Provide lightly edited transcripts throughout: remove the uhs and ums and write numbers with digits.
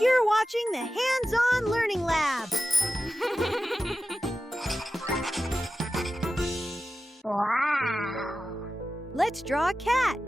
You're watching the Hands-On Learning Lab. Wow! Let's draw a cat.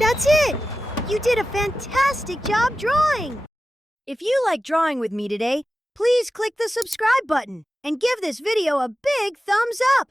That's it! You did a fantastic job drawing! If you like drawing with me today, please click the subscribe button and give this video a big thumbs up!